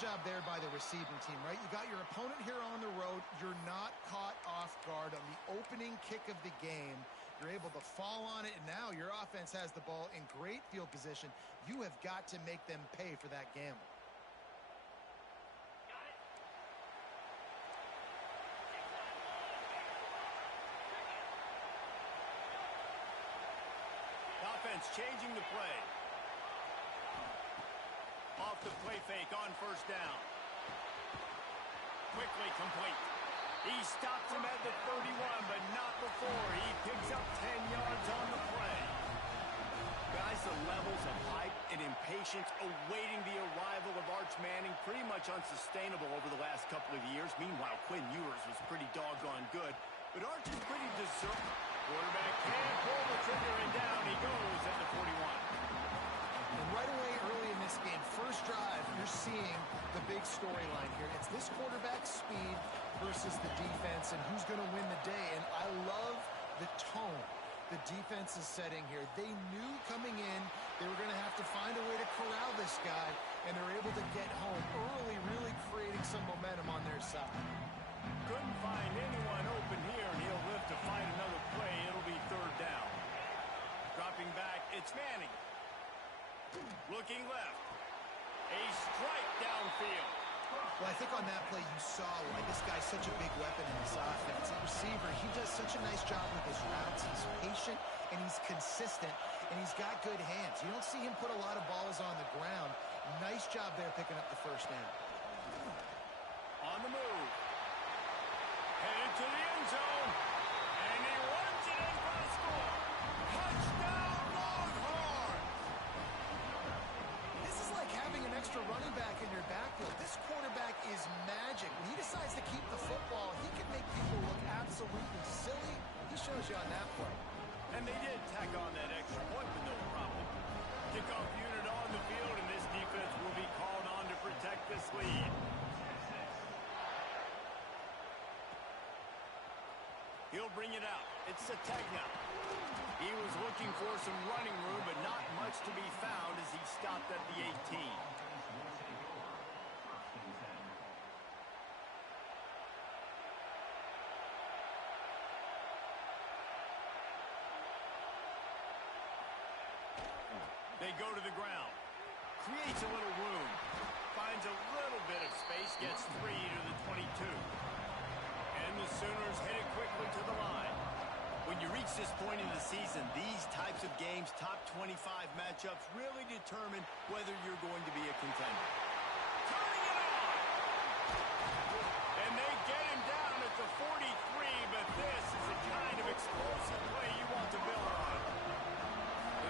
job there by the receiving team, right? You got your opponent here on the road. You're not caught off guard on the opening kick of the game. You're able to fall on it, and now your offense has the ball in great field position. You have got to make them pay for that gamble. Offense changing the play. Off the play fake on first down. Quickly complete. He stops him at the 31, but not before. He picks up 10 yards on the play. Guys, the levels of hype and impatience awaiting the arrival of Arch Manning pretty much unsustainable over the last couple of years. Meanwhile, Quinn Ewers was pretty doggone good. But Arch is pretty deserving. Quarterback can't pull the trigger, and down he goes at the 41. And right away early in this game, first drive, you're seeing the big storyline here. It's this quarterback's speed versus the defense and who's going to win the day. And I love the tone the defense is setting here. They knew coming in they were going to have to find a way to corral this guy, and they're able to get home early, really creating some momentum on their side. Couldn't find anyone open here, and he'll live to find another play. It'll be third down. Dropping back, it's Manning. Looking left. A strike downfield. Well, I think on that play you saw why this guy's such a big weapon in this offense. At receiver, he does such a nice job with his routes. He's patient, and he's consistent, and he's got good hands. You don't see him put a lot of balls on the ground. Nice job there picking up the first down. On the move. Headed to the end zone. And he runs it in for the score. Touchdown, Longhorns! This is like having an extra running back in your backfield. This quarterback is magic. When he decides to keep the football, he can make people look absolutely silly. He shows you on that play. And they did tack on that extra point with no problem. Kickoff unit on the field, and this defense will be called on to protect this lead. He'll bring it out. It's Sategna. He was looking for some running room, but not much to be found as he stopped at the 18. They go to the ground. Creates a little room. Finds a little bit of space. Gets 3 to the 22. And the Sooners hit it quickly to the line. When you reach this point in the season, these types of games, top 25 matchups, really determine whether you're going to be a contender. Turning it on! And they get him down at the 43, but this is the kind of explosive play you want to build on.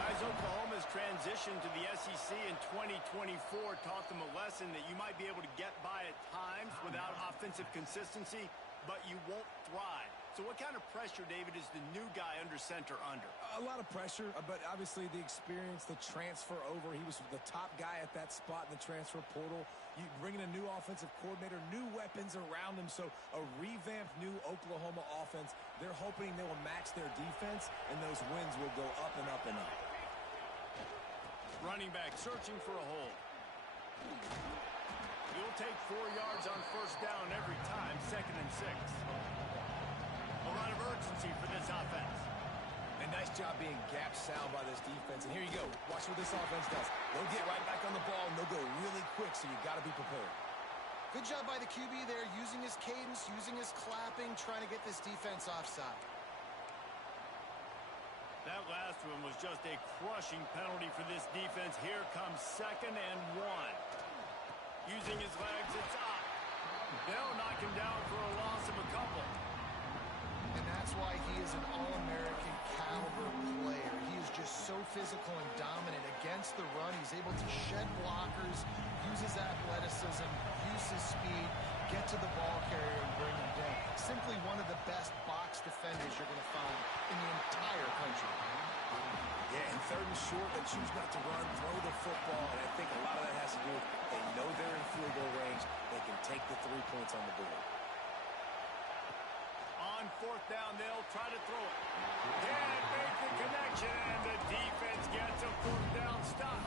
Guys, Oklahoma's transition to the SEC in 2024 taught them a lesson that you might be able to get by at times without offensive consistency, but you won't thrive. So what kind of pressure, David, is the new guy under center under? A lot of pressure, but obviously the experience, the transfer over. He was the top guy at that spot in the transfer portal. You bring in a new offensive coordinator, new weapons around him, so a revamped new Oklahoma offense. They're hoping they will match their defense, and those wins will go up and up and up. Running back searching for a hole. He'll take 4 yards on first down every time, 2nd and 6. A lot of urgency for this offense. A nice job being gap sound by this defense. And here you go. Watch what this offense does. They'll get right back on the ball, and they'll go really quick, so you got to be prepared. Good job by the QB there, using his cadence, using his clapping, trying to get this defense offside. That last one was just a crushing penalty for this defense. Here comes 2nd and 1. Using his legs, it's up. They'll knock him down for a loss of a couple. And that's why he is an All-American caliber player. He is just so physical and dominant against the run. He's able to shed blockers, use his athleticism, use his speed, get to the ball carrier and bring him down. Simply one of the best box defenders you're going to find in the entire country. Yeah, and 3rd and short, they choose not to run, throw the football, and I think a lot of that has to do with they know they're in field goal range. They can take the 3 points on the board. On 4th down, they'll try to throw it. Can't make the connection, and the defense gets a 4th down stop.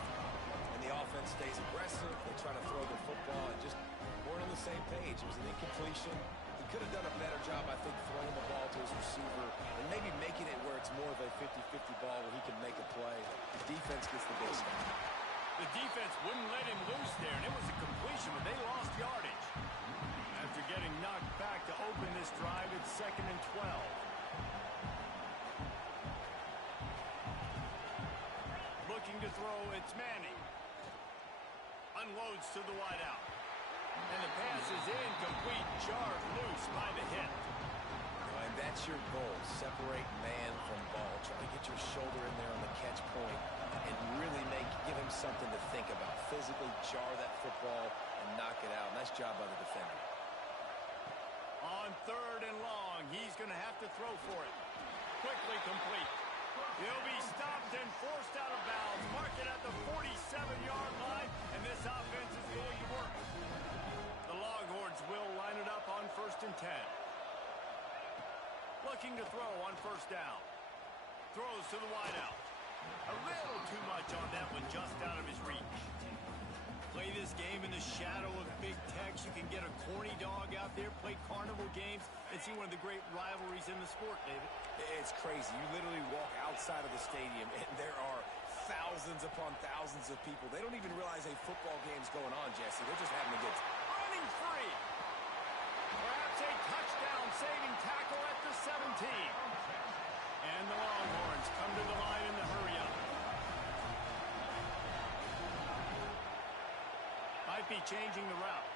And the offense stays aggressive. They try to throw the football and just weren't on the same page. It was an incompletion. He could have done a better job, I think, throwing the ball to his receiver and maybe making it where it's more of a 50-50 ball where he can make a play. The defense gets the big stop. The defense wouldn't let him loose there, and it was a completion, but they lost yardage. After getting knocked back to open this drive, it's 2nd and 12. Looking to throw, it's Manning. Unloads to the wideout. And the pass is incomplete, jarred loose by the hit. And that's your goal, separate man from ball. Try to get your shoulder in there on the catch point and really give him something to think about. Physically jar that football and knock it out. Nice job by the defender. On 3rd and long, he's going to have to throw for it. Quickly complete. He'll be stopped and forced out of bounds. Mark it at the 47-yard line, and this offense is going to work. The Longhorns will line it up on 1st and 10. Looking to throw on 1st down. Throws to the wideout. A little too much on that one, just out of his reach. Play this game in the shadow of Big Tex. You can get a corny dog out there, play carnival games, and see one of the great rivalries in the sport, David. It's crazy. You literally walk outside of the stadium, and there are thousands upon thousands of people. They don't even realize a football game's going on, Jesse. They're just having a good time. Running free. Perhaps a touchdown-saving tackle at the 17. And the Longhorns come to the line in the hurry-up. Might be changing the route.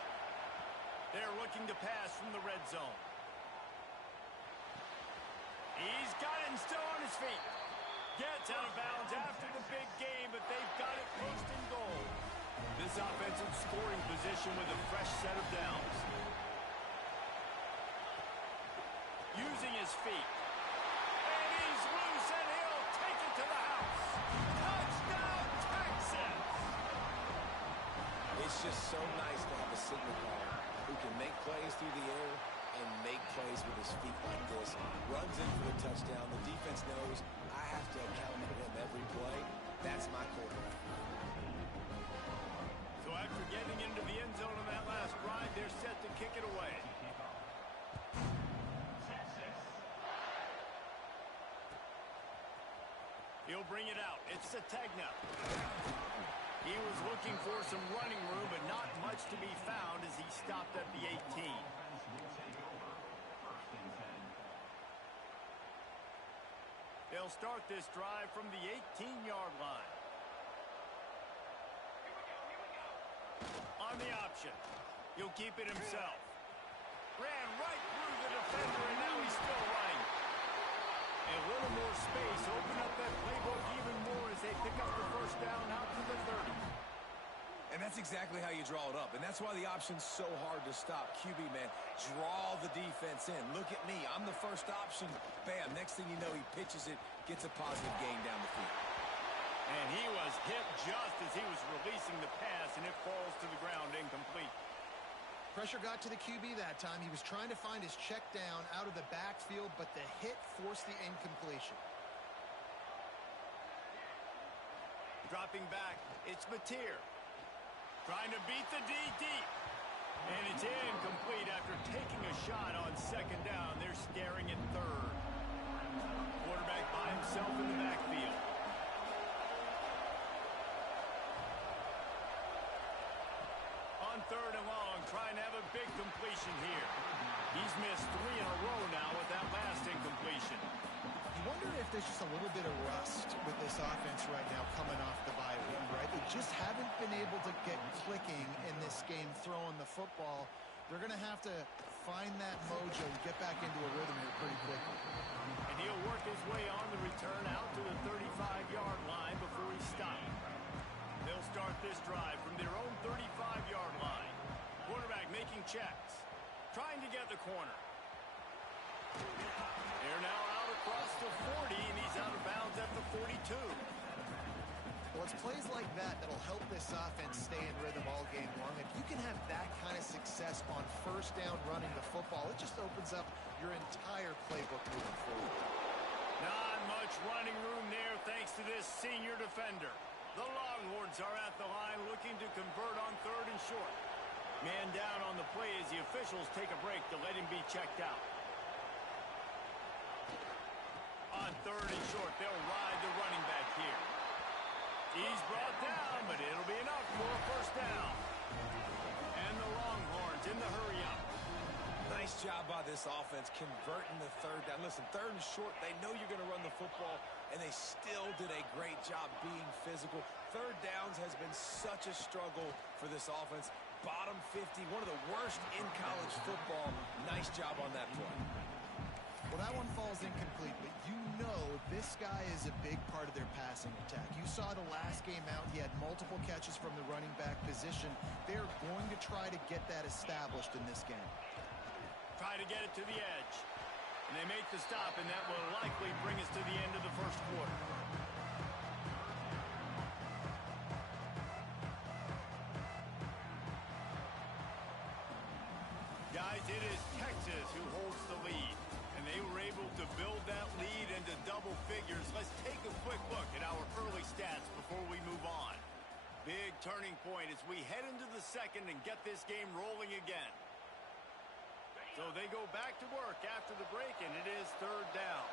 They're looking to pass from the red zone. He's got it and still on his feet. Gets out of bounds after the big game, but they've got it post and goal. This offensive scoring position with a fresh set of downs. Using his feet. And he's loose, and he'll take it to the house. Touchdown, Texas! It's just so nice to have a signal caller who can make plays through the air and make plays with his feet like this. Runs in for the touchdown. The defense knows I have to account for him every play. That's my quarterback. So after getting into the end zone on that last drive, they're set to kick it away. He'll bring it out. It's Sategna. He was looking for some running room, but not much to be found as he stopped at the 18. They'll start this drive from the 18-yard line. On the option. He'll keep it himself. Ran right through the defender, and now he's still running. A little more space. Open up that playbook even more as they pick up the 1st down out to the 30. And that's exactly how you draw it up. And that's why the option's so hard to stop. QB, man, draw the defense in. Look at me. I'm the first option. Bam. Next thing you know, he pitches it, gets a positive gain down the field. And he was hit just as he was releasing the pass, and it falls to the ground incomplete. Pressure got to the QB that time. He was trying to find his check down out of the backfield, but the hit forced the incompletion. Dropping back, it's Mateer. Trying to beat the D deep. And it's incomplete after taking a shot on 2nd down. They're staring at 3rd. Quarterback by himself in the backfield. On 3rd and long, trying to have a big completion here. He's missed 3 in a row now with that last incompletion. You wonder if there's just a little bit of rust with this offense right now coming off the bye week, right? They just haven't been able to get clicking in this game throwing the football. They're going to have to find that mojo and get back into a rhythm here pretty quickly. And he'll work his way on the return out to the 35-yard line before he's stopped. They'll start this drive from their own 35-yard line. Quarterback making checks. Trying to get the corner. They're now out across the 40, and he's out of bounds at the 42. Well, it's plays like that that'll help this offense stay in rhythm all game long. If you can have that kind of success on 1st down running the football, it just opens up your entire playbook moving forward. Not much running room there thanks to this senior defender. The Longhorns are at the line looking to convert on 3rd and short. Man down on the play as the officials take a break to let him be checked out. On 3rd and short, they'll ride the running back here. He's brought down, but it'll be enough for a 1st down. And the Longhorns in the hurry-up. Nice job by this offense converting the 3rd down. Listen, 3rd and short, they know you're going to run the football, and they still did a great job being physical. 3rd downs has been such a struggle for this offense. Bottom 50, one of the worst in college football. Nice job on that play. Well, that one falls incomplete, but you know this guy is a big part of their passing attack. You saw the last game out. He had multiple catches from the running back position. They're going to try to get that established in this game. Try to get it to the edge. And they make the stop, and that will likely bring us to the end of the 1st quarter. Guys, it is Texas who holds the lead. And they were able to build that lead into double figures. Let's take a quick look at our early stats before we move on. Big turning point as we head into the 2nd and get this game rolling again. So they go back to work after the break, and it is 3rd down.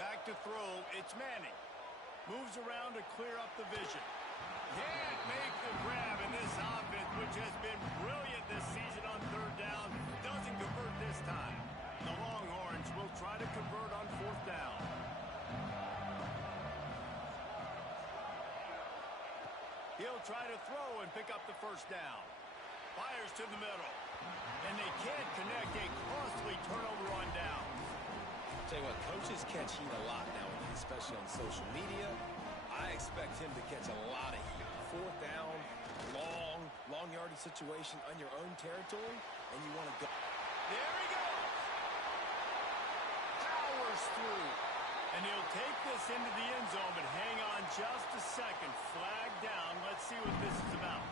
Back to throw, it's Manning. Moves around to clear up the vision. Can't make the grab, in this offense, which has been brilliant this season on 3rd down, doesn't convert this time. The Longhorns will try to convert on 4th down. He'll try to throw and pick up the 1st down. Fires to the middle. And they can't connect, a costly turnover on down. Tell you what, coaches catch heat a lot nowadays, especially on social media. I expect him to catch a lot of heat. 4th down, long yardage situation on your own territory, and you want to go. There he goes. Powers through. And he'll take this into the end zone, but hang on just a second. Flag down. Let's see what this is about.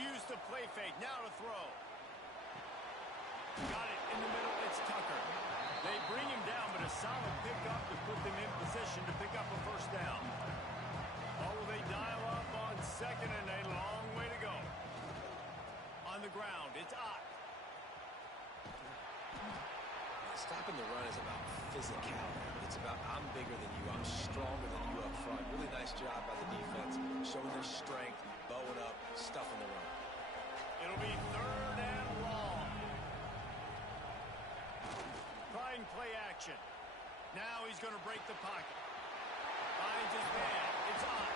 Use the play fake. Now to throw. Got it in the middle. It's Tucker. They bring him down, but a solid pickup to put them in position to pick up a 1st down. Oh, they dial up on 2nd and a long way to go. On the ground, it's Ott. Stopping the run is about physicality. It's about I'm bigger than you, I'm stronger than you up front. Really nice job by the defense, showing their strength, bowing up, stuffing the run. It'll be 3rd and long. Trying play action. Now he's going to break the pocket. Finds his man. It's on.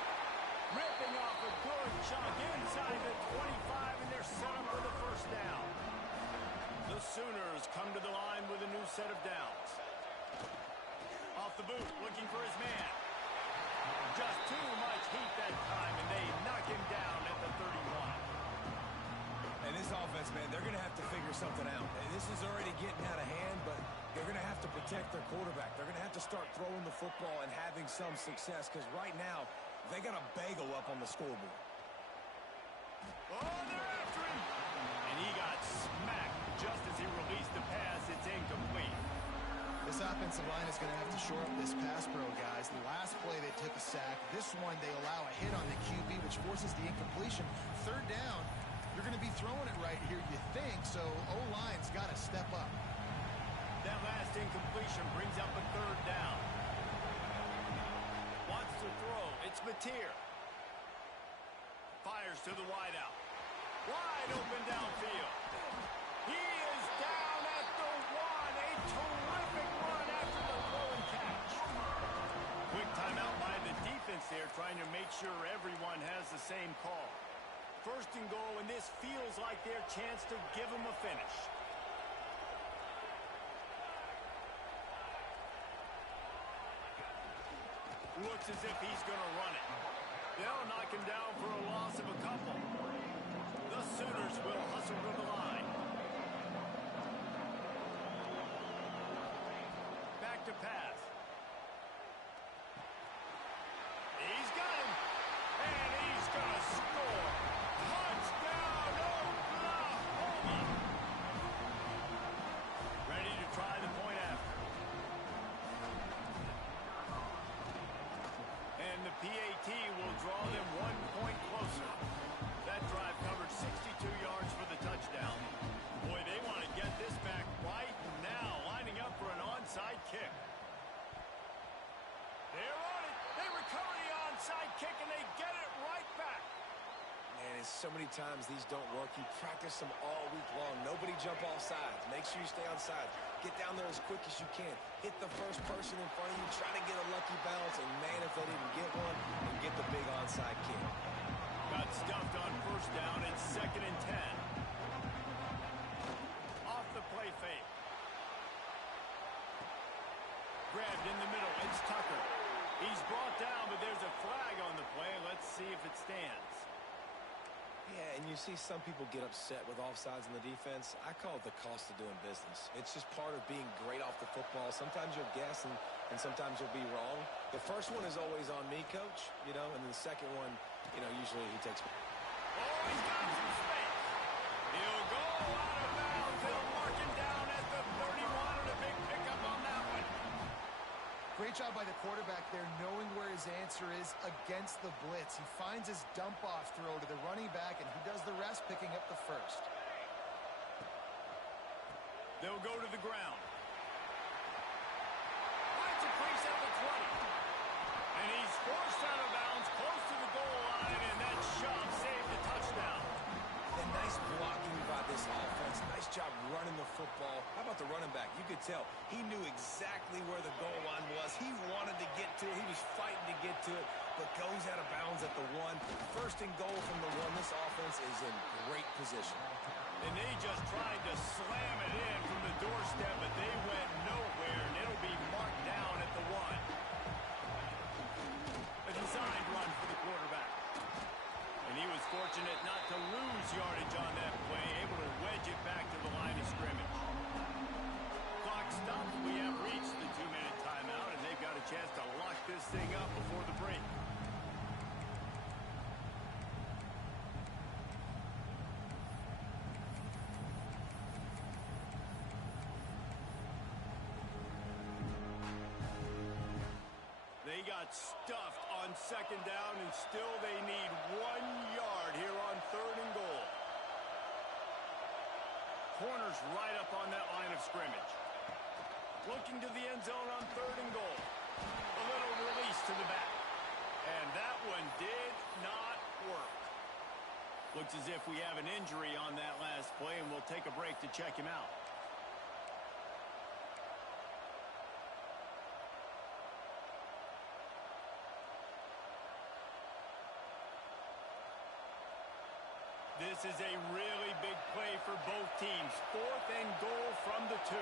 Ripping off a good chunk inside the 25, and they're set up for the 1st down. The Sooners come to the line with a new set of downs. Off the boot, looking for his man. Just too much heat that time, and they knock him down at the 31. And this offense, man, they're going to have to figure something out. And this is already getting out of hand, but they're going to have to protect their quarterback. They're going to have to start throwing the football and having some success, because right now, they got a bagel up on the scoreboard. Oh, they're after him! And he got smacked just as he released the pass. It's incomplete. This offensive line is going to have to shore up this pass pro, guys. The last play, they took a sack. This one, they allow a hit on the QB, which forces the incompletion. 3rd down, you're going to be throwing it right here, you think, so O-line's got to step up. That last incompletion brings up a 3rd down. Wants to throw. It's Mateer. Fires to the wideout. Wide open downfield. He is down at the 1. A terrific run after the throw and catch. Quick timeout by the defense there, trying to make sure everyone has the same call. 1st and goal, and this feels like their chance to give them a finish. Looks as if he's going to run it. They'll knock him down for a loss of a couple. The Sooners will hustle to the line. Back to pass. He's got him. And he's going to score. Touchdown, Oklahoma. so many times these don't work. You practice them all week long. Nobody jump off sides. Make sure you stay on sides. Get down there as quick as you can. Hit the first person in front of you. Try to get a lucky bounce. And, man, if they didn't get one, and get the big onside kick. Got stuffed on first down. It's 2nd and 10. Off the play fake. Grabbed in the middle. It's Tucker. He's brought down, but there's a flag on the play. Let's see if it stands. Yeah, and you see some people get upset with offsides in the defense. I call it the cost of doing business. It's just part of being great off the football. Sometimes you'll guess, and sometimes you'll be wrong. The first one is always on me, Coach, and the second one, usually he takes. Oh, he's got some space. He'll go out of bounds. He'll mark him down at the 31, and a big pickup on that one. Great job by the quarterback there, knowing where his answer is against the blitz. He finds his dump-off throw to the running back, and he does the rest, picking up the first. They'll go to the ground. Finds a crease at the 20. And he's forced out of bounds close to the goal line, and that shove saved the touchdown. And nice blocking by this offense. Nice job running the football. How about the running back? You could tell he knew exactly where the goal line was. He wanted to get to it. He was fighting to get to it, but goes out of bounds at the 1. First and goal from the 1. This offense is in great position. And they just tried to slam it in from the doorstep, but they went nowhere, and it'll be marked down at the 1. A designed run for the quarterback. And he was fortunate not to lose yardage on that play, able to wedge it back to the line of scrimmage. Clock stops. We have reached the 2-minute timeout, and they've got a chance to lock this thing up before the break. They got stuffed on 2nd down, and still they need 1 yard here on 3rd and goal. Corner's right up on that line of scrimmage. Looking to the end zone on 3rd and goal. A little release to the back. And that one did not work. Looks as if we have an injury on that last play, and we'll take a break to check him out. This is a really big play for both teams. 4th and goal from the 2.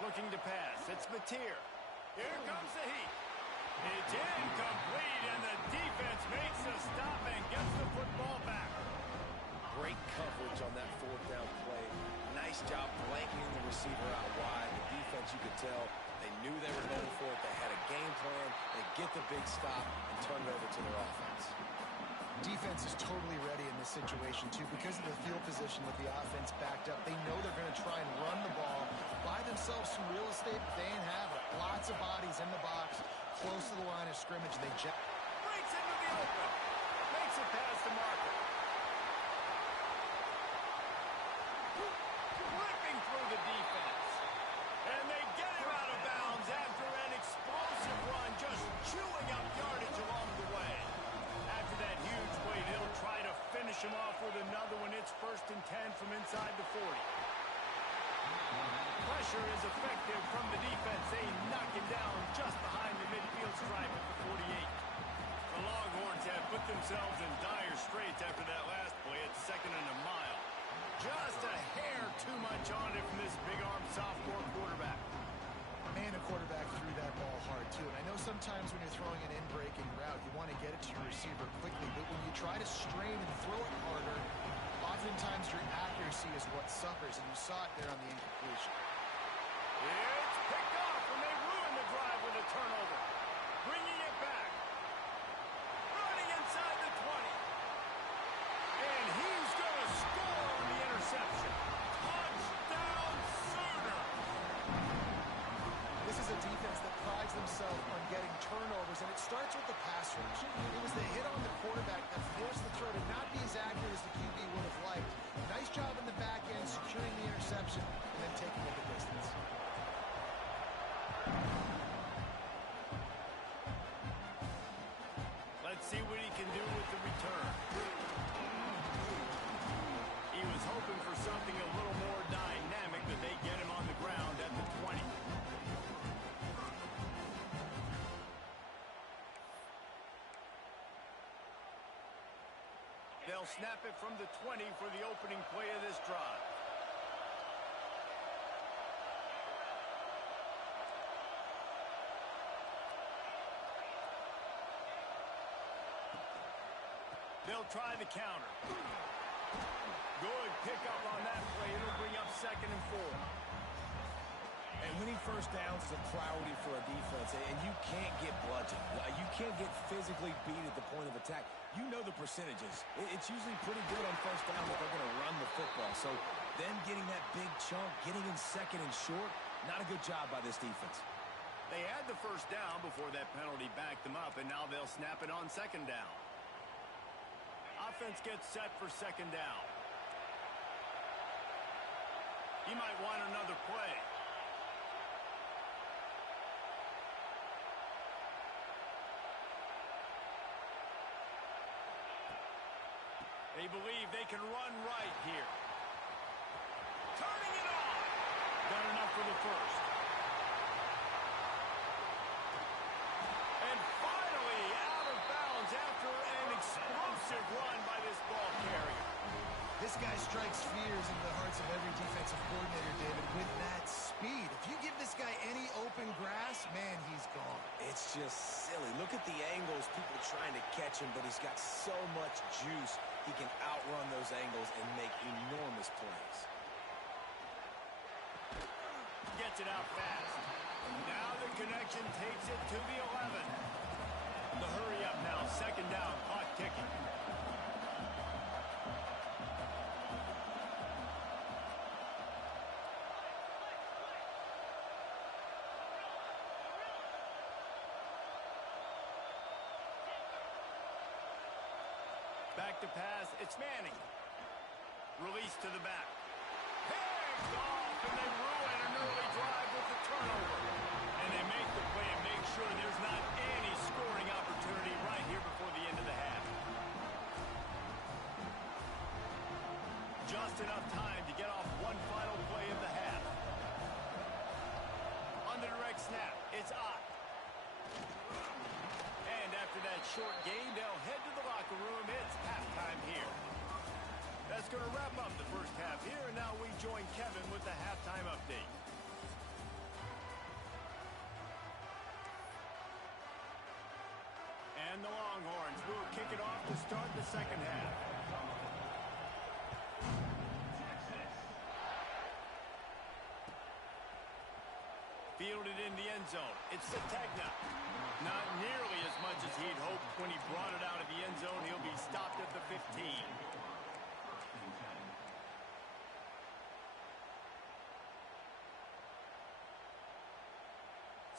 Looking to pass. It's Mateer. Here comes the heat. It's incomplete, and the defense makes a stop and gets the football back. Great coverage on that 4th down play. Nice job blanking the receiver out wide. The defense, you could tell, they knew they were going for it. They had a game plan. They get the big stop and turn it over to their offense. Defense is totally ready in this situation, too, because of the field position with the offense backed up. They know they're going to try and run the ball, buy themselves some real estate, but they ain't have it. Lots of bodies in the box, close to the line of scrimmage. They breaks into the open. Makes it past the marker. Ripping through the defense. And they get him out of bounds after an explosive run, just chewing up yardage along the way. After that huge play, they'll try to finish him off with another one. It's 1st and 10 from inside the 40. Pressure is effective from the defense. They knock him down just behind the midfield stripe at the 48. The Longhorns have put themselves in dire straits after that last play. It's 2nd and a mile. Just a hair too much on it from this big-armed sophomore quarterback. Man, a quarterback threw that ball hard, too. And I know sometimes when you're throwing an in-breaking route, you want to get it to your receiver quickly. But when you try to strain and throw it harder, oftentimes your accuracy is what suffers. And you saw it there on the incompletion. It's picked off, and they ruin the drive with a turnover. Bringing it back. Running inside the 20. And he's going to score on the interception. Touchdown, Sooner! This is a defense that prides themselves on getting turnovers, and it starts with the pass rush. It was the hit on the quarterback that forced the throw to not be as accurate as the QB would have liked. Nice job in the back end, securing the interception, and then taking it the distance. see what he can do with the return. He was hoping for something a little more dynamic, but they get him on the ground at the 20. They'll snap it from the 20 for the opening play of this drive. They'll try the counter. Good pickup on that play. It'll bring up 2nd and 4. And winning first downs is a priority for a defense, and you can't get bludgeoned. You can't get physically beat at the point of attack. You know the percentages. It's usually pretty good on first down that they're going to run the football. So then getting that big chunk, getting in 2nd and short, not a good job by this defense. They had the first down before that penalty backed them up, and now they'll snap it on 2nd down. Offense gets set for 2nd down. He might want another play. They believe they can run right here. Turning it on. Got enough for the first. And finally out of bounds after an explosive run by this ball carrier. This guy strikes fears into the hearts of every defensive coordinator, David, with that speed. If you give this guy any open grass, man, he's gone. It's just silly. Look at the angles, people trying to catch him, but he's got so much juice. He can outrun those angles and make enormous plays. Gets it out fast. Now the connection takes it to the 11. The hurry up now. 2nd down. Clock ticking. Back to pass. It's Manning. Release to the back. Hands off, and they ruin an early drive with the turnover. And they make the play and make sure there's not any scoring opportunity right here before the end of the half. Just enough time to get off one final play of the half. On the direct snap, it's Ott. And after that short gain, they'll head to the locker room. It's halftime here. That's going to wrap up the first half here, and now we join Kevin with the halftime update. And the Longhorns will kick it off to start the second half. Fielded in the end zone. It's Sategna. Not nearly as much as he'd hoped when he brought it out of the end zone. He'll be stopped at the 15.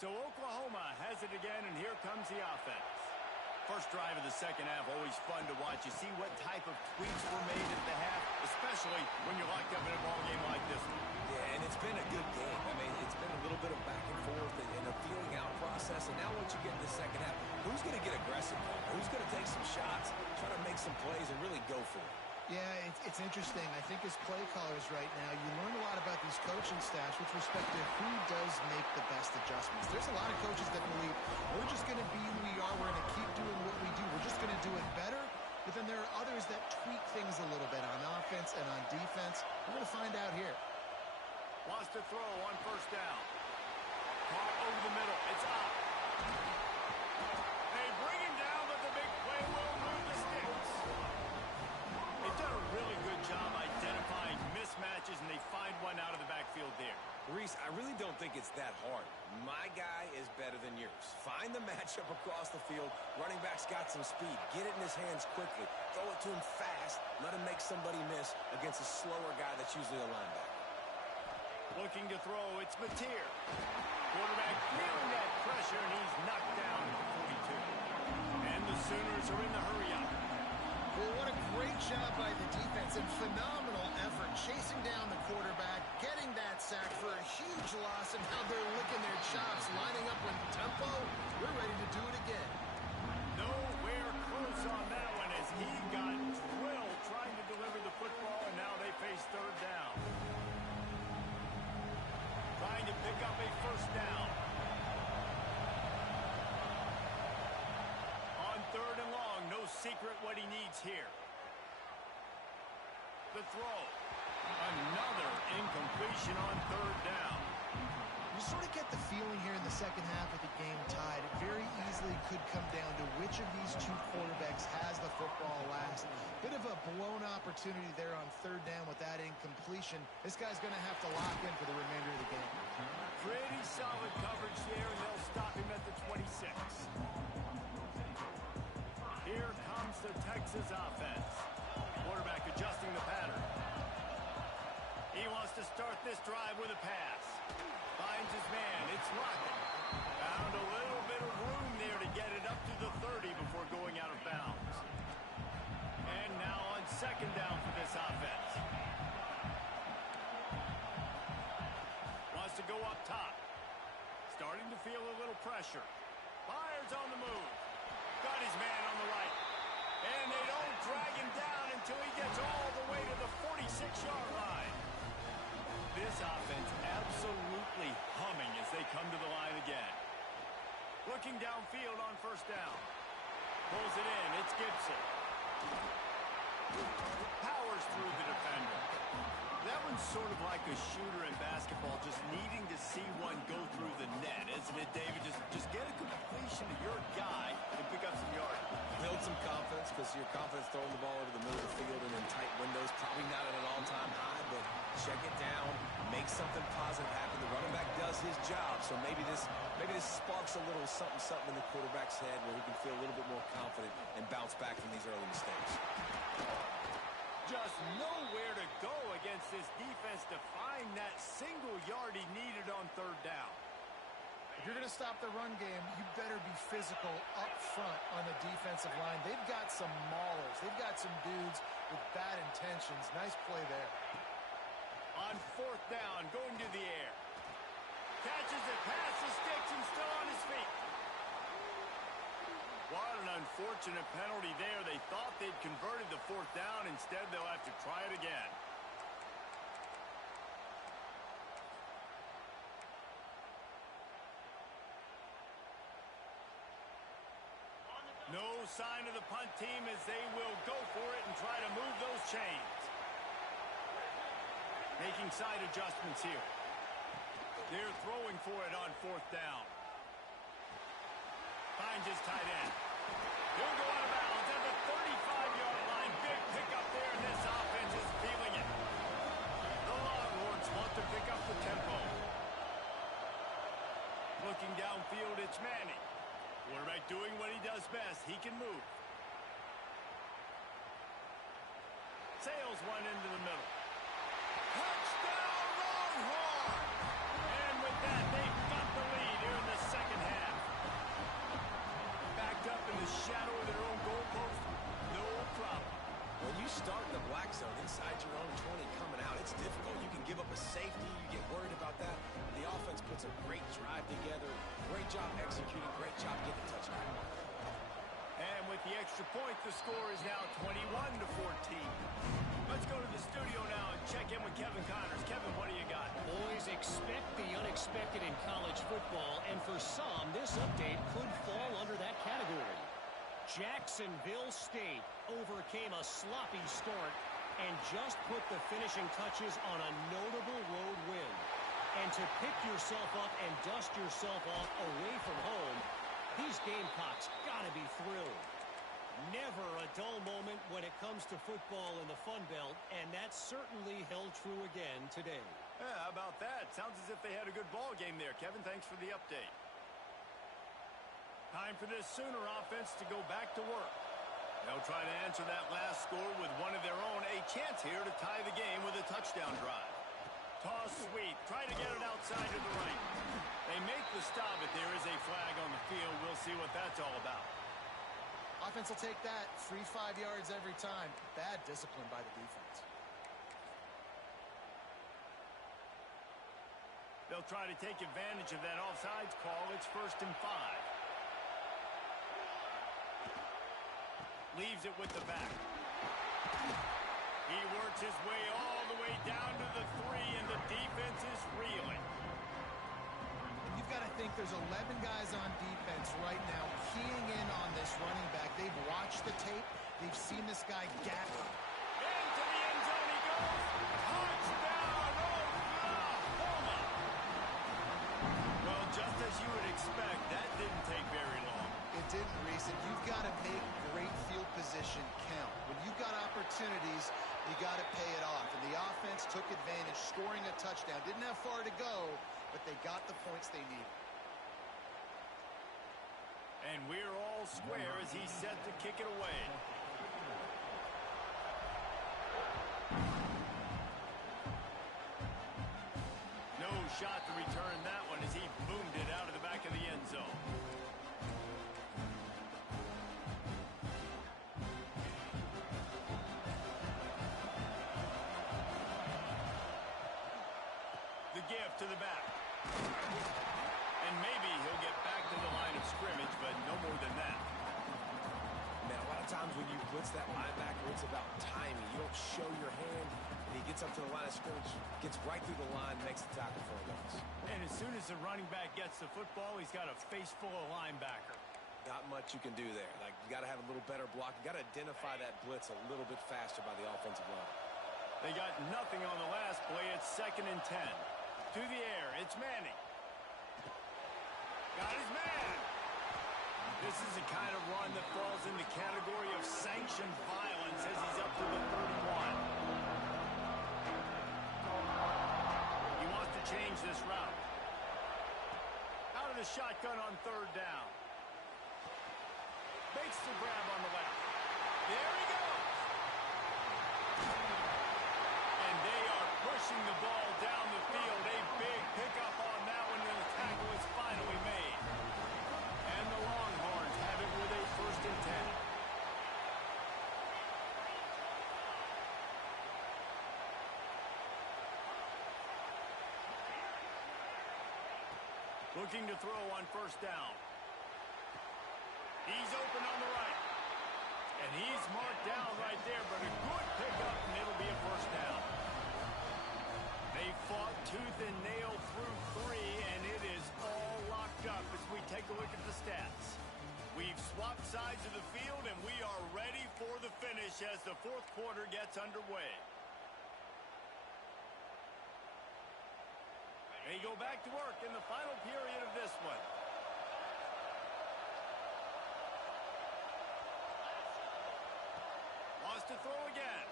So Oklahoma has it again, and here comes the offense. First drive of the second half, always fun to watch. You see what type of tweaks were made at the half, especially when you're locked up in a ball game like this one. Yeah, and it's been a good game. I mean, it's been a little bit of back and forth and a feeling out process. And now once you get in the second half, who's going to get aggressive? Who's going to take some shots, try to make some plays, and really go for it? Yeah, it's interesting. I think as play callers right now, you learn a lot about these coaching staffs with respect to who does make the best adjustments. There's a lot of coaches that believe we're just going to be who we are. We're going to keep doing what we do. We're just going to do it better. But then there are others that tweak things a little bit on offense and on defense. We're going to find out here. Wants to throw on first down. Caught over the middle. It's up. They bring him down, but the big play will move the sticks. They've done a really good job identifying mismatches, and they find one out of the backfield there. Reese, I really don't think it's that hard. My guy is better than yours. Find the matchup across the field. Running back's got some speed. Get it in his hands quickly. Throw it to him fast. Let him make somebody miss against a slower guy that's usually a linebacker. Looking to throw, it's Mateer. Quarterback feeling that pressure, and he's knocked down at the 42. And the Sooners are in the hurry-up. Well, what a great job by the defense and phenomenal effort chasing down the quarterback, getting that sack for a huge loss, and now they're licking their chops, lining up with tempo. We're ready to do it again. Nowhere close secret what he needs here. The throw. Another incompletion on third down. You sort of get the feeling here in the second half of the game tied. It very easily could come down to which of these two quarterbacks has the football last. Bit of a blown opportunity there on third down with that incompletion. This guy's going to have to lock in for the remainder of the game. Pretty solid coverage there, and they'll stop him at the 26. Here comes the Texas offense. Quarterback adjusting the pattern. He wants to start this drive with a pass. Finds his man. It's Lockett. Found a little bit of room there to get it up to the 30 before going out of bounds. And now on second down for this offense. Wants to go up top. Starting to feel a little pressure. Fires on the move. Got his man on the right. And they don't drag him down until he gets all the way to the 46-yard line. This offense absolutely humming as they come to the line again. Looking downfield on first down. Pulls it in. It's Gibson. Powers through the defender. That one's sort of like a shooter in basketball, just needing to see one go through the net, isn't it, David? Just get a completion to your guy and pick up some yards. Build some confidence, because your confidence throwing the ball over the middle of the field and in tight windows, probably not at an all-time high, but check it down, make something positive happen. The running back does his job, so maybe this sparks a little something in the quarterback's head where he can feel a little bit more confident and bounce back from these early mistakes. Just nowhere to go against this defense to find that single yard he needed on third down. If you're going to stop the run game, you better be physical up front on the defensive line. They've got some maulers. They've got some dudes with bad intentions. Nice play there. On fourth down, going to the air. Catches it past the sticks and still on his feet. What an unfortunate penalty there. They thought they'd converted the fourth down. Instead, they'll have to try it again. No sign of the punt team as they will go for it and try to move those chains. Making side adjustments here. They're throwing for it on fourth down. Finds his tight end. He'll go out of bounds at the 35-yard line. Big pickup there, and this offense is feeling it. The Longhorns want to pick up the tempo. Looking downfield, it's Manning. Quarterback doing what he does best. He can move. Sails one into the middle. Touchdown, Longhorns! And with that, they've got the lead here in the second half. Backed up in the shadow of their own goalpost, no problem. When you start in the black zone inside your own 20 coming out, it's difficult. You can give up a safety. You get worried about that. The offense puts a great drive together. Great job executing. Great job getting the touchdown. And with the extra point, the score is now 21-14. Let's go to the studio now and check in with Kevin Connors. Kevin, what do you got? Boys, expect the unexpected in college football, and for some, this update could fall under that category. Jacksonville State overcame a sloppy start and just put the finishing touches on a notable road win. And to pick yourself up and dust yourself off away from home, these Gamecocks gotta be thrilled. Never a dull moment when it comes to football in the Fun Belt, and that certainly held true again today. Yeah, how about that? Sounds as if they had a good ball game there. Kevin, thanks for the update. Time for this Sooner offense to go back to work. They'll try to answer that last score with one of their own. A chance here to tie the game with a touchdown drive. Toss sweep. Try to get it outside to the right. They make the stop, but there is a flag on the field. We'll see what that's all about. Offense will take that. Free 5 yards every time. Bad discipline by the defense. They'll try to take advantage of that offsides call. It's 1st and 5. Leaves it with the back. He works his way all the way down to the 3, and the defense is reeling. And you've got to think there's 11 guys on defense right now keying in on this running back. They've they've watched the tape, they've seen this guy gap. Into the end zone he goes. Touchdown, Oklahoma! Well, just as you would expect, that didn't take very long. It didn't, Reese, and you've got to make great field position count. When you've got opportunities, you got to pay it off. And the offense took advantage, scoring a touchdown. Didn't have far to go, but they got the points they needed. And we're all square as he's set to kick it away. No shot to return that one as he boomed it out of the back of the end zone. The give to the back. And maybe he'll get back to the line of scrimmage, but no more than that. Man, a lot of times when you blitz that linebacker, it's about timing. You don't show your hand, and he gets up to the line of scrimmage, gets right through the line, makes the tackle for a loss. And as soon as the running back gets the football, he's got a face full of linebacker. Not much you can do there. Like, you got to have a little better block. You got to identify that blitz a little bit faster by the offensive line. They got nothing on the last play. It's 2nd and 10. To the air, it's Manning. Got his man. This is the kind of run that falls in the category of sanctioned violence as he's up to the 31. He wants to change this route. Out of the shotgun on 3rd down. Makes the grab on the left. There he goes. And they are pushing the ball down the field. A big pickup on that one, and the tackle is finally made. And the Longhorns have it with a 1st and 10. Looking to throw on 1st down. He's open on the right. And he's marked down right there, but a good pickup, and it'll be a 1st down. They fought tooth and nail through 3, and it is all locked up as we take a look at the stats. We've swapped sides of the field, and we are ready for the finish as the 4th quarter gets underway. They go back to work in the final period of this one. Wants to throw again.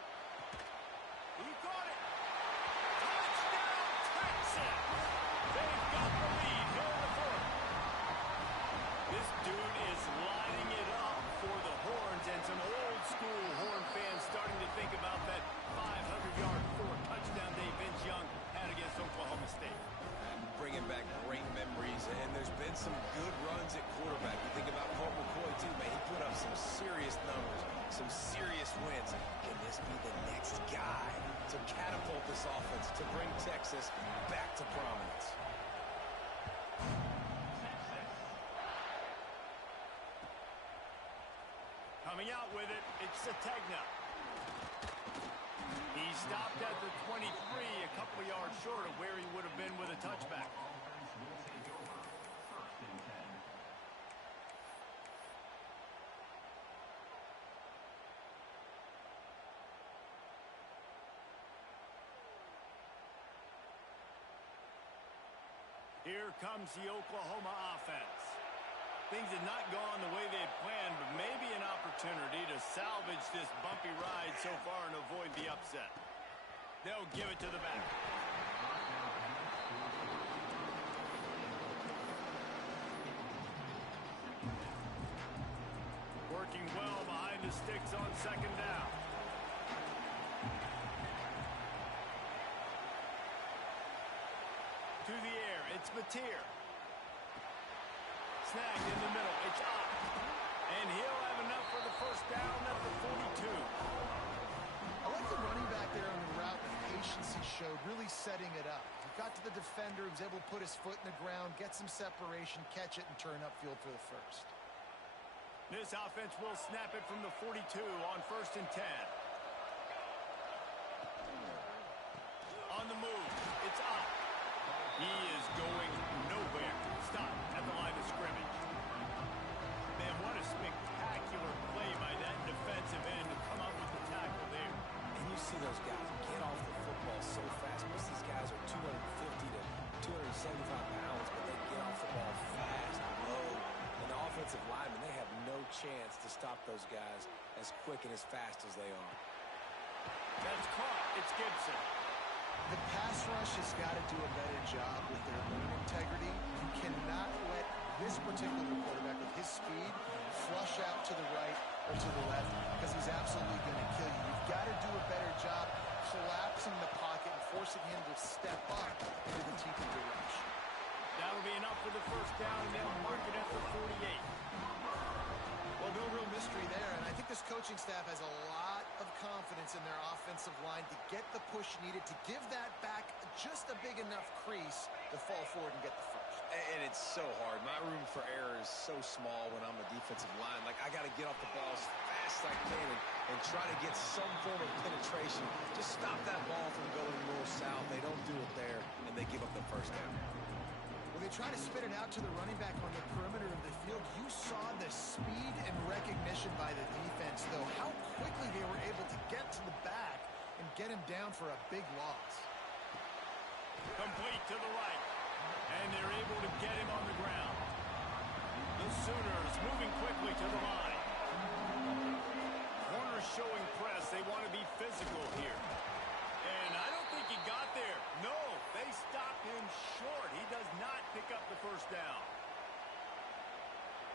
He caught it. Touchdown, Texas! They've got the lead here in the 4th. This dude is lining it up for the Horns, and some old-school Horn fans starting to think about that 500-yard 4-touchdown day Vince Young had against Oklahoma State. Bringing back great memories, and there's been some good runs at quarterback. You think about Colt McCoy, too, man. He put up some serious numbers, some serious wins. Can this be the next guy to catapult this offense, to bring Texas back to prominence? Coming out with it, it's Sategna. He stopped at the 23, a couple yards short of where he would have been with a touchback. Here comes the Oklahoma offense. Things had not gone the way they had planned, but maybe an opportunity to salvage this bumpy ride so far and avoid the upset. They'll give it to the back. Working well behind the sticks on 2nd down. To the air, it's Mateer. Snagged in the middle, it's up. And he'll have enough for the 1st down at the 42. I like the running back there on the route, the patience he showed, really setting it up. He got to the defender, he was able to put his foot in the ground, get some separation, catch it, and turn upfield for the 1st. This offense will snap it from the 42 on 1st and 10. On the move, it's up. He is going nowhere. Stop at the line of scrimmage. Man, what a spectacular play chance to stop those guys as quick and as fast as they are. That's caught. It's Gibson. The pass rush has got to do a better job with their own integrity. You cannot let this particular quarterback with his speed flush out to the right or to the left because he's absolutely going to kill you. You've got to do a better job collapsing the pocket and forcing him to step up into the teeth of the rush. That'll be enough for the first down, and they'll mark it at the 48. Well, no real mystery there, and I think this coaching staff has a lot of confidence in their offensive line to get the push needed to give that back just a big enough crease to fall forward and get the first. And it's so hard. My room for error is so small when I'm a defensive line. Like, I got to get off the ball as fast as I can and try to get some form of penetration. Just stop that ball from going north-south. They don't do it there, and they give up the first down. When they try to spit it out to the running back on the perimeter of the field, you saw the speed and recognition by the defense, though. How quickly they were able to get to the back and get him down for a big loss. Complete to the right. And they're able to get him on the ground. The Sooners moving quickly to the line. Corners showing press. They want to be physical here. And I don't think he got there. No, they stopped him short. He does not pick up the first down.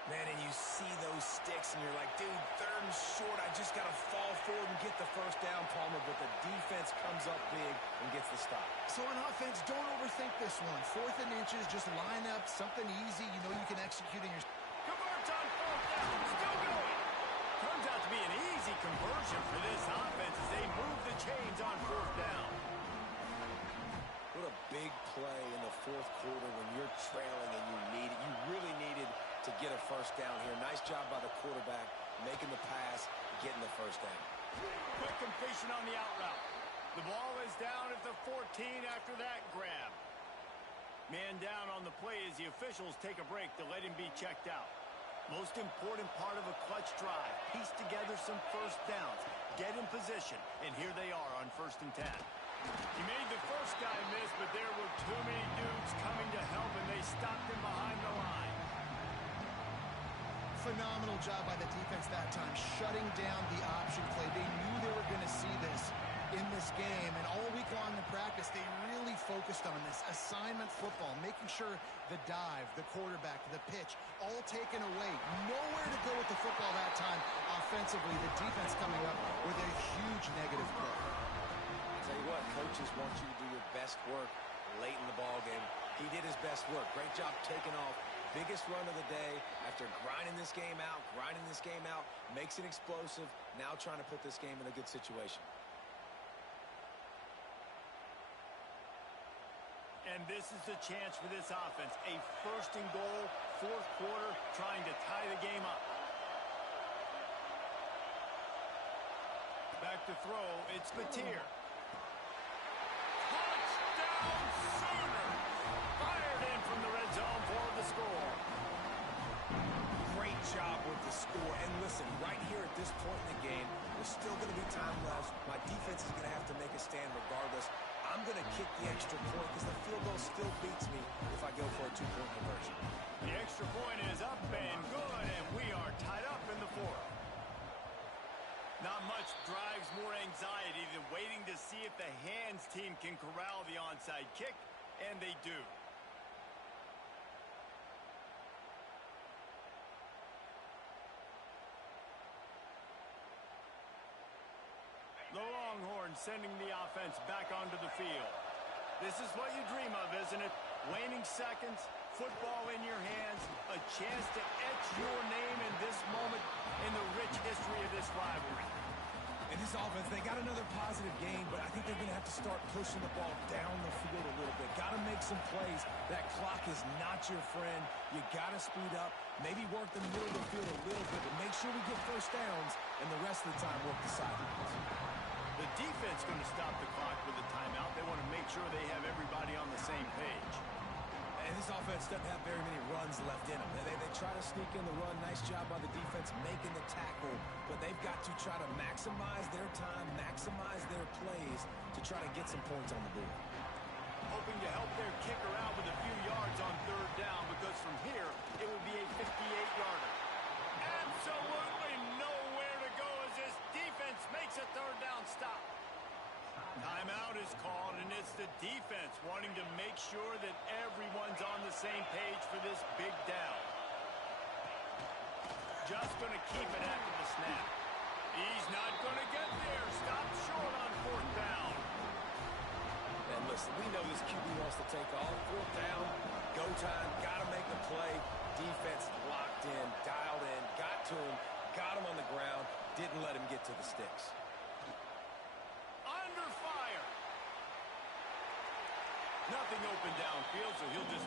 Man, and you see those sticks, and you're like, dude, third and short. I just got to fall forward and get the first down, Palmer. But the defense comes up big and gets the stop. So on offense, don't overthink this one. 4th and inches, just line up, something easy. You know you can execute in your... Converts on 4th down. Still going. Turns out to be an easy conversion for this offense as they move the chains on 4th down. What a big play in the 4th quarter when you're trailing and you need it. You really needed to get a first down here. Nice job by the quarterback, making the pass, getting the first down. Quick completion on the out route. The ball is down at the 14 after that grab. Man down on the play as the officials take a break to let him be checked out. Most important part of a clutch drive. Piece together some first downs. Get in position. And here they are on 1st and 10. He made the first guy miss, but there were too many dudes coming to help, and they stopped him behind the line. Phenomenal job by the defense that time, shutting down the option play. They knew they were going to see this in this game, and all week long in practice, they really focused on this assignment football, making sure the dive, the quarterback, the pitch, all taken away. Nowhere to go with the football that time offensively. The defense coming up with a huge negative play. I'll tell you what, coaches want you to do your best work late in the ball game. He did his best work. Great job taking off. Biggest run of the day after grinding this game out, makes it explosive, now trying to put this game in a good situation. And this is the chance for this offense. A 1st and goal, 4th quarter, trying to tie the game up. Back to throw, it's Mateer. Touchdown Sooners! Fired in from the red zone for the score. Great job with the score. And listen, right here at this point in the game, there's still going to be time left. My defense is going to have to make a stand regardless. I'm going to kick the extra point because the field goal still beats me if I go for a 2-point conversion. The extra point is up and good, and we are tied up in the 4th. Not much drives more anxiety than waiting to see if the hands team can corral the onside kick, and they do. The Longhorns sending the offense back onto the field. This is what you dream of, isn't it? Waning seconds, football in your hands, a chance to etch your name in this moment in the rich history of this rivalry. In this offense, they got another positive game, but I think they're going to have to start pushing the ball down the field a little bit. Got to make some plays. That clock is not your friend. You got to speed up, maybe work the middle of the field a little bit, but make sure we get first downs, and the rest of the time work the sidelines. The defense going to stop the clock with a timeout. They want to make sure they have everybody on the same page. And this offense doesn't have very many runs left in them. They try to sneak in the run. Nice job by the defense making the tackle. But they've got to try to maximize their time, maximize their plays to try to get some points on the board. Hoping to help their kicker out with a few yards on 3rd down because from here, it would be a 58-yarder. absolutely nowhere to go as this defense makes a third down stop. Timeout is called, and it's the defense wanting to make sure that everyone's on the same page for this big down. Just going to keep it after the snap. He's not going to get there. Stop short on fourth down. And listen, we know this QB wants to take off. Fourth down, go time, got to make the play. Defense locked in, dialed in, got to him, got him on the ground, didn't let him get to the sticks. Under fire. Nothing open downfield, so he'll just...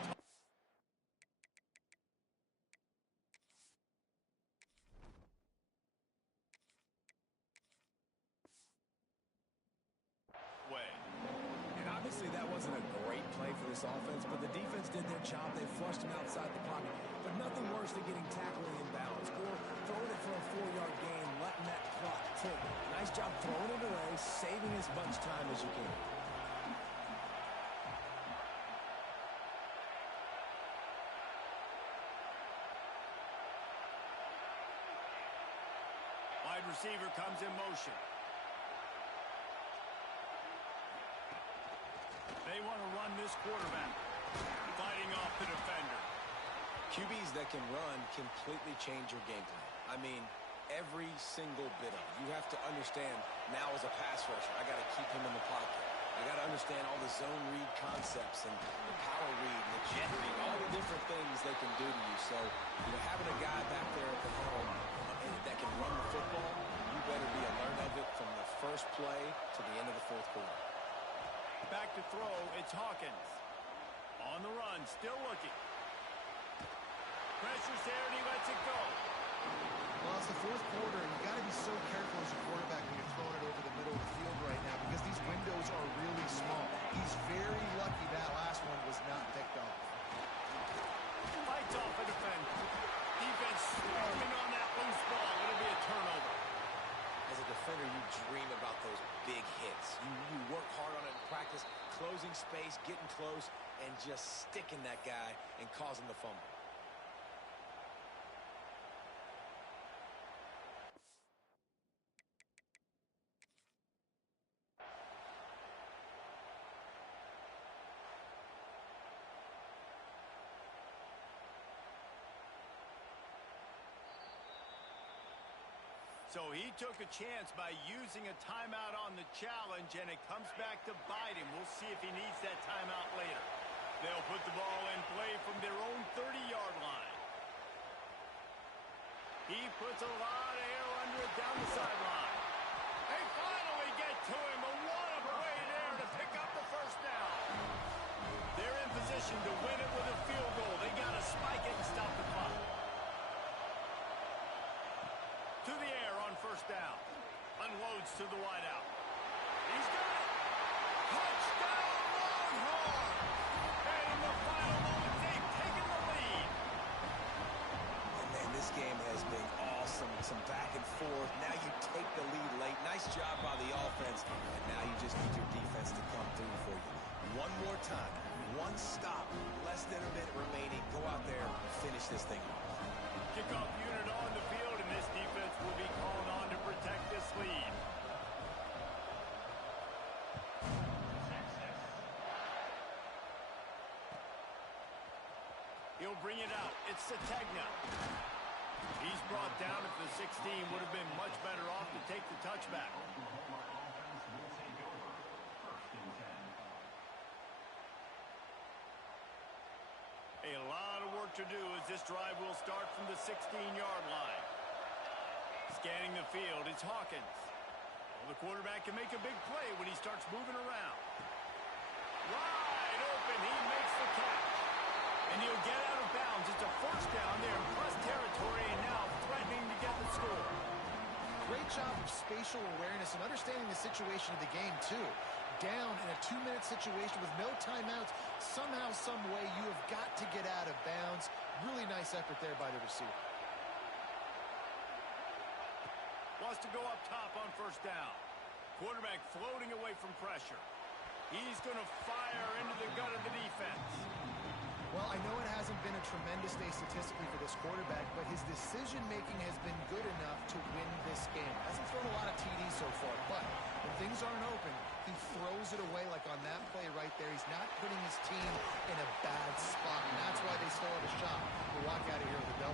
And obviously that wasn't a great play for this offense, but the defense did their job. They flushed him outside the pocket. But nothing worse than getting tackled in bounds or throwing it for a 4-yard gain, letting that clock tick. Nice job throwing it away, saving as much time as you can. Wide receiver comes in motion. They want to run this quarterback, fighting off the defender. QBs that can run completely change your game plan. I mean, every single bit of it. You have to understand now as a pass rusher, I got to keep him in the pocket. I got to understand all the zone read concepts and the power read and the jet read, all the different things they can do to you. So, having a guy back there at the helm that can run the football, you better be alert of it from the first play to the end of the fourth quarter. Back to throw, it's Hawkins. On the run, still looking. Pressure's there, and he lets it go. Well, it's the fourth quarter, and you got to be so careful as a quarterback when you're throwing it over the middle of the field right now because these windows are really small. He's very lucky that last one was not picked off. Fights off a defender. Defense swarming on that loose ball. It'll be a turnover. As a defender, you dream about those big hits. You work hard on it in practice, closing space, getting close, and just sticking that guy and causing the fumble. So he took a chance by using a timeout on the challenge, and it comes back to bite him. We'll see if he needs that timeout later. They'll put the ball in play from their own 30-yard line. He puts a lot of air under it down the sideline. They finally get to him, but what a play there to pick up the first down. They're in position to win it with a field goal. They got to spike it and stop the clock. To the air on first down. Unloads to the wideout. He's got it. Touchdown, Longhorn! And in the final moments, they've taken the lead. And man, this game has been awesome. Some back and forth. Now you take the lead late. Nice job by the offense. And now you just need your defense to come through for you. One more time. One stop. Less than a minute remaining. Go out there and finish this thing off. Kickoff unit on the field, and this defense will be called on to protect this lead. He'll bring it out. It's Sategna. He's brought down at the 16. Would have been much better off to take the touchback. A lot of work to do as this drive will start from the 16-yard line. Scanning the field, it's Hawkins. Well, the quarterback can make a big play when he starts moving around. Wide open, he makes the catch. And he'll get out of bounds. It's a first down. They're in plus territory and now threatening to get the score. Great job of spatial awareness and understanding the situation of the game, too. Down in a 2-minute situation with no timeouts, somehow, some way, you have got to get out of bounds. Really nice effort there by the receiver. Wants to go up top on first down. Quarterback floating away from pressure. He's going to fire into the gut of the defense. Well, I know it hasn't been a tremendous day statistically for this quarterback, but his decision-making has been good enough to win this game. Hasn't thrown a lot of TDs so far, but when things aren't open, he throws it away like on that play right there. He's not putting his team in a bad spot, and that's why they still have a shot to walk out of here with a W.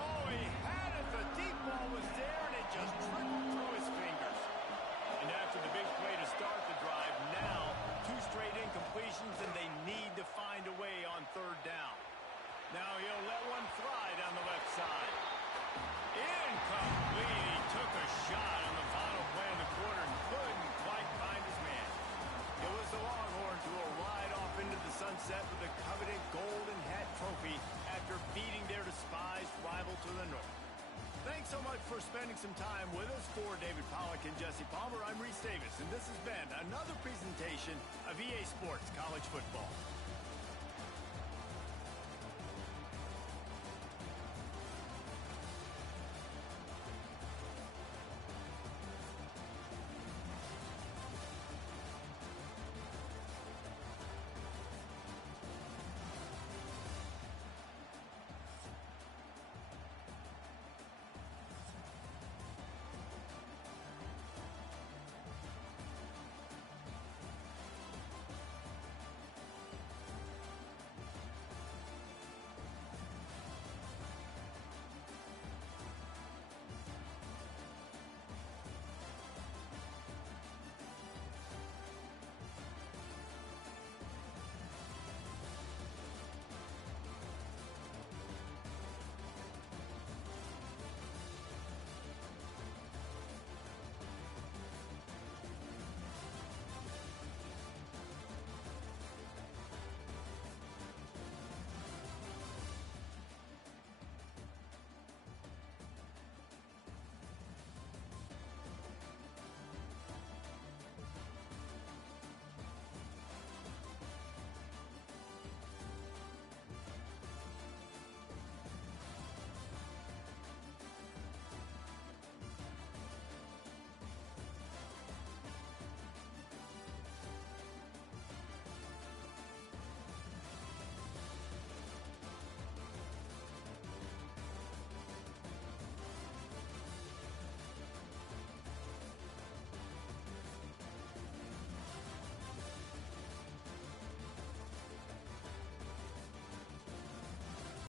Oh, he had it. The deep ball was there, and it just trickled through his fingers. And after the big play to start the drive, now 2 straight incompletions, and they need to find a way on 3rd down. Now he'll let one fly down the left side. Incomplete. He took a shot on the final play of the quarter and couldn't quite find his man. It was the Longhorns who will ride off into the sunset with the coveted Golden Hat Trophy after beating their despised rival to the north. Thanks so much for spending some time with us. For David Pollack and Jesse Palmer, I'm Reese Davis, and this has been another presentation of EA Sports College Football.